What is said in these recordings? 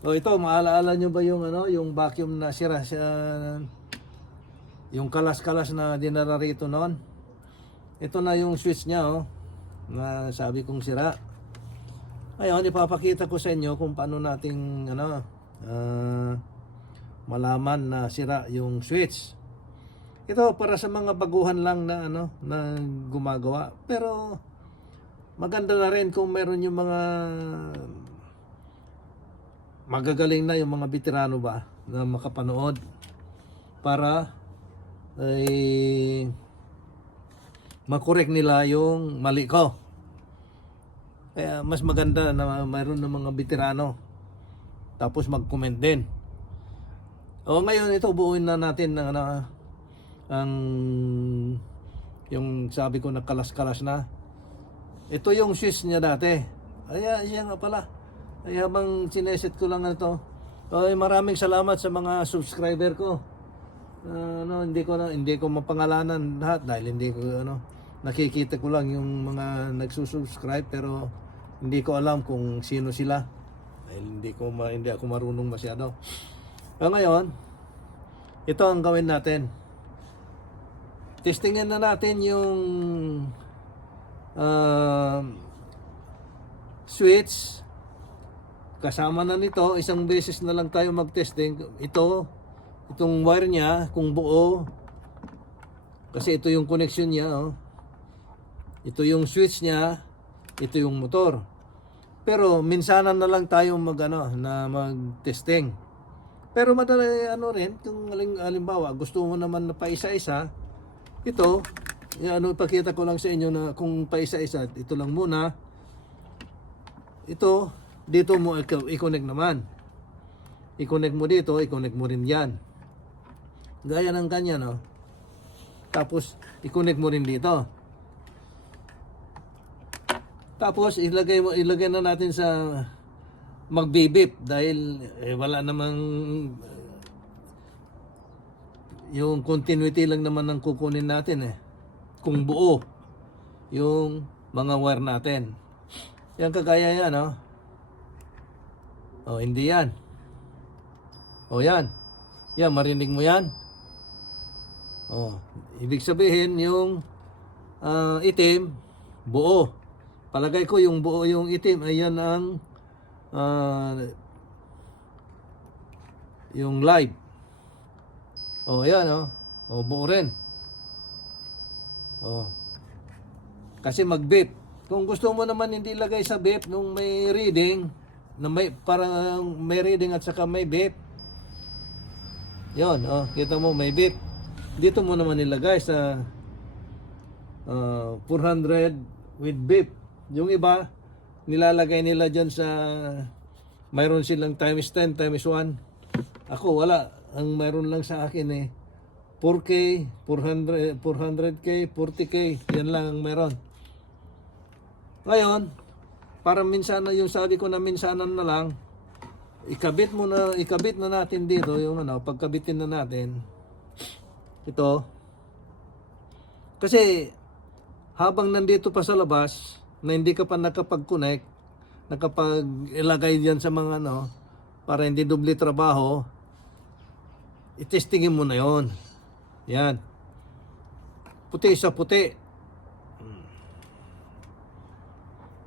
O ito, maalaala nyo ba yung ano, yung vacuum na sira siya, yung kalas-kalas na dinala rito noon? Ito na yung switch niya, oh, na sabi kong sira. Ngayon, ipapakita ko sa inyo kung paano nating ano, malaman na sira yung switch. Ito para sa mga baguhan lang na ano, na gumagawa. Pero maganda na rin kung meron yung mga magagaling na, yung mga veterano ba na makapanood para ay makorek nila yung mali ko. Kaya mas maganda na mayroon ng mga veterano tapos mag-comment din. O ngayon ito, buuin na natin ng ano, ang yung sabi ko na kalas-kalas na. Ito yung switch niya dati. Ay, siya nga pala. Ay, habang sineset ko lang ito. Ay, maraming salamat sa mga subscriber ko. Hindi ko mapangalanan lahat dahil hindi ko nakikita ko lang yung mga nagsusubscribe, pero hindi ko alam kung sino sila. Dahil hindi ako marunong masyado. Ngayon, ito ang gawin natin. Testingin na natin yung switch. Kasama na nito, isang beses na lang tayo mag-testing. Itong wire niya, kung buo. Kasi ito yung connection niya, oh. Ito yung switch niya, ito yung motor. Pero minsanan na lang tayo mag-testing. Pero madali rin, kung halimbawa gusto mo naman na paisa-isa, ito, ipakita ko lang sa inyo na kung paisa-isa, ito lang muna. Ito, dito mo i-connect naman. I-connect mo dito, i-connect mo rin yan. Gaya ng kanya, no? Tapos, i-connect mo rin dito. Tapos, ilagay na natin sa magbibip dahil wala namang yung continuity lang naman ang kukunin natin kung buo yung mga wire natin. Yan, kagaya yan, no? O, hindi yan. O, yan. Yan, marinig mo yan. O, ibig sabihin yung itim, buo. Palagay ko yung buo yung itim, ayan ang yung live. O, ayan, o. O, buo rin. O. Kasi mag-beep. Kung gusto mo naman hindi lagay sa beep nung may reading, na parang may reading at saka may beep. Yon, oh, kita mo may beep. Dito mo naman nilagay sa 400 with beep. Yung iba, nilalagay nila dyan sa mayroon silang times 10, times 1. Ako wala. Ang mayroon lang sa akin 4K, 400K, 40K. Yan lang ang mayroon. Ngayon, para minsan yung sabi ko na minsanan na lang, ikabit na natin dito yung pagkabitin na natin ito. Kasi habang nandito pa sa labas na hindi ka pa nakapag-connect, nakapag-ilagay diyan sa mga para hindi doble trabaho, i-testingin mo na yon. Yan. Puti sa puti.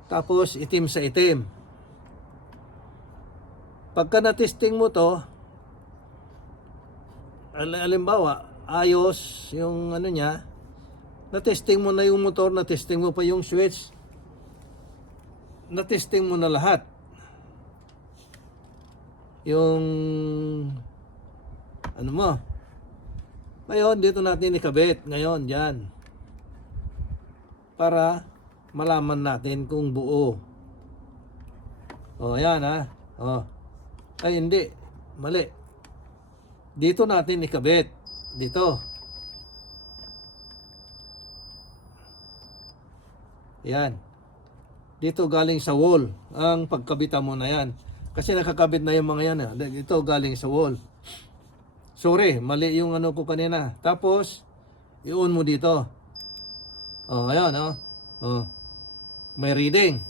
Tapos itim sa itim. Pagka na-testing mo to, halimbawa, ayos yung niya, na-testing mo na yung motor, na-testing mo pa yung switch, na-testing mo na lahat. Yung mo. Ngayon, dito natin ikabit. Ngayon, dyan. Para malaman natin kung buo. O, ayan O. Ay, hindi. Mali. Dito natin ikabit. Dito. Ayan. Dito galing sa wall. Ang pagkabitan mo na yan. Kasi nakakabit na yung mga yan. Ito galing sa wall. Sorry, mali yung ko kanina. Tapos, i-on mo dito. O, ayan O. May reading.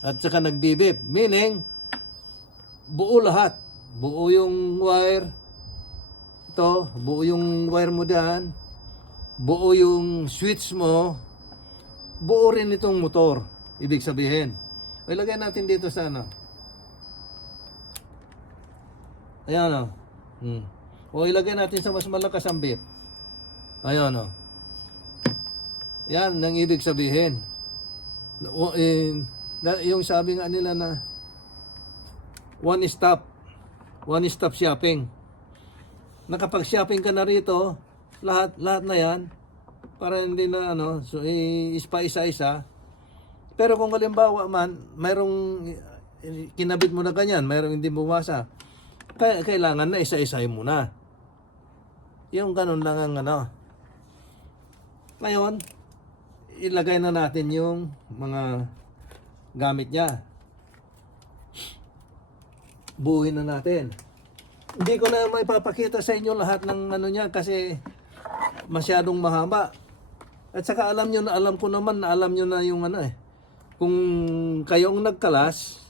At saka nagbibip. Meaning, buo lahat. Buo yung wire. Ito, buo yung wire mo dyan. Buo yung switch mo. Buo rin itong motor. Ibig sabihin. Ilagay natin dito sa ano. Ayan o. O ilagay natin sa mas malakas ang bit. Ayan o. Yan ang ibig sabihin. Yung sabi nga nila na one stop shopping. Nakapag-shopping ka na rito, lahat na yan para hindi na ano, so isa-isa. Pero kung halimbawa man, mayroong kinabit mo na ganyan, mayroong hindi bumasa, kailangan na isa-isahin mo na. Yung ganun lang ang ano. Ngayon, ilagay na natin yung mga gamit niya. Buuin na natin. Hindi ko na may papakita sa inyo lahat ng ano niya kasi masyadong mahaba. At saka alam ko naman na alam nyo na yung ano eh. Kung kayong nagkalas,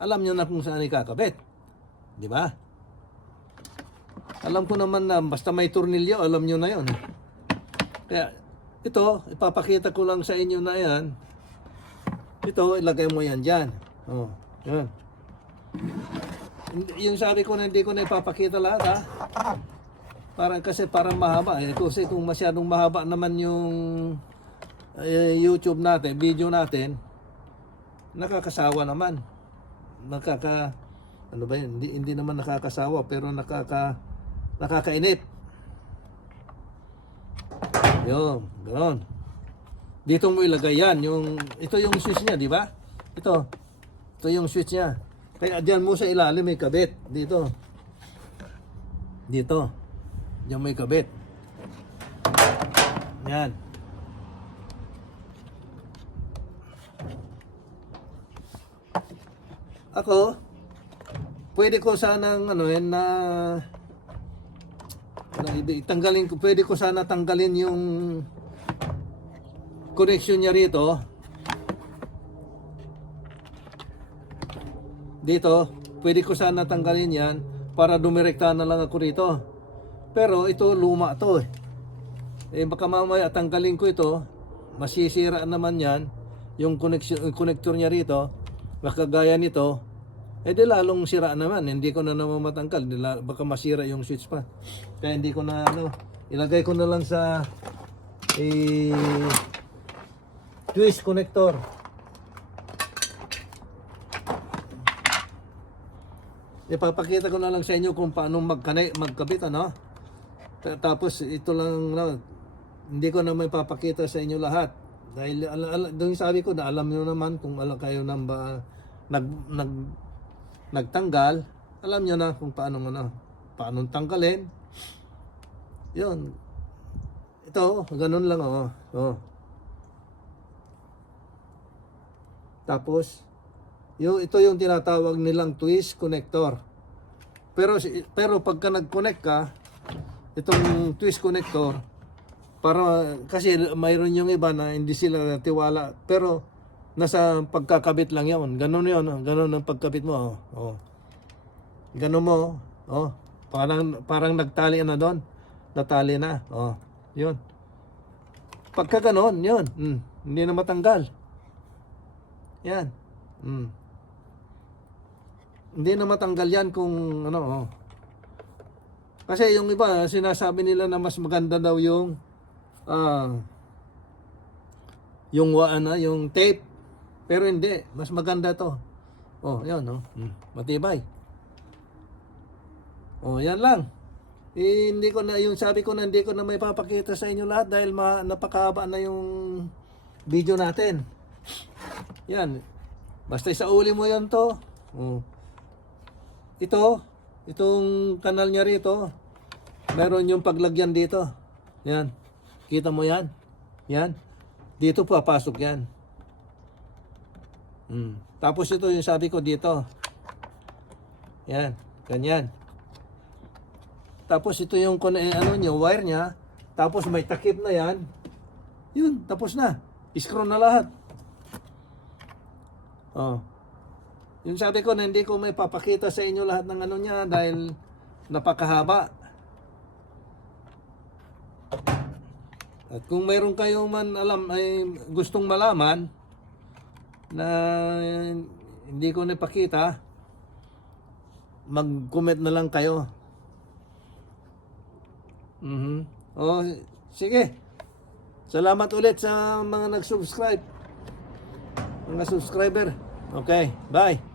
alam nyo na kung saan ikakabit. Di ba? Alam ko naman na basta may tornilyo, alam nyo na yon. Kaya ito, ipapakita ko lang sa inyo na yan. Ito, ilagay mo yan dyan. Oh, yan. Yung sabi ko na hindi ko na ipapakita lahat ha. Kasi parang mahaba. Kasi kung masyadong mahaba naman yung YouTube natin, video natin, nakakasawa naman. Ano ba yun? Hindi naman nakakasawa pero nakakainip. Yun, ganoon. Dito mo ilagay yan. Ito yung switch niya, di ba? Ito yung switch niya. Kaya dyan mo sa ilalim may kabit. Dito. Diyan may kabit. Yan. Ako, pwede ko sanang pwede ko sana tanggalin yung connection niya rito. Dito, pwede ko sana tanggalin yan para dumirekta na lang ako rito. Pero ito, luma to eh. Baka mamaya tanggalin ko ito, masisira naman yan, yung connector niya rito, baka gaya nito, di lalong sira naman, hindi ko na naman matanggal, baka masira yung switch pa. Kaya hindi ko na, ilagay ko na lang sa twist connector. Ipapakita ko na lang sa inyo kung paano magkabit, ano? Tapos ito lang, hindi ko na may papakita sa inyo lahat. Dahil doon sabi ko na alam niyo naman kung alam kayo nang ba nagtanggal, alam niyo na kung paano tanggalin. 'Yun. Ito, ganun lang oh. Tapos ito yung tinatawag nilang twist connector. Pero pagka nag-connect ka, itong twist connector, kasi mayroon yung iba na hindi sila tiwala, pero nasa pagkakabit lang yun. Ganun yun, ganun ang pagkabit mo. Ganun mo, parang nagtali na doon. Natali na, yun. Pagka ganun, yun, hindi na matanggal. Yan. Hindi na matanggal yan kung Kasi yung iba, sinasabi nila na mas maganda daw yung tape. Pero hindi, mas maganda to. Yan, matibay. Yan lang. Hindi ko na, yung sabi ko na hindi ko na may papakita sa inyo lahat dahil napakahaba na yung video natin. Yan. Basta isauli mo yan to. Itong kanal niya rito, meron yung paglagyan dito. Yan. Kita mo yan? Yan. Dito papasok yan. Tapos ito yung sabi ko dito. Yan. Ganyan. Tapos ito yung wire niya. Tapos may takip na yan. Yun. Tapos na. Screw na lahat. Yung sabi ko na hindi ko may papakita sa inyo lahat ng ano niya dahil napakahaba. At kung mayroon kayo man alam ay gustong malaman na hindi ko napakita, mag-comment na lang kayo. Oh, sige. Salamat ulit sa mga nag-subscribe. Mga subscriber. Okay, bye.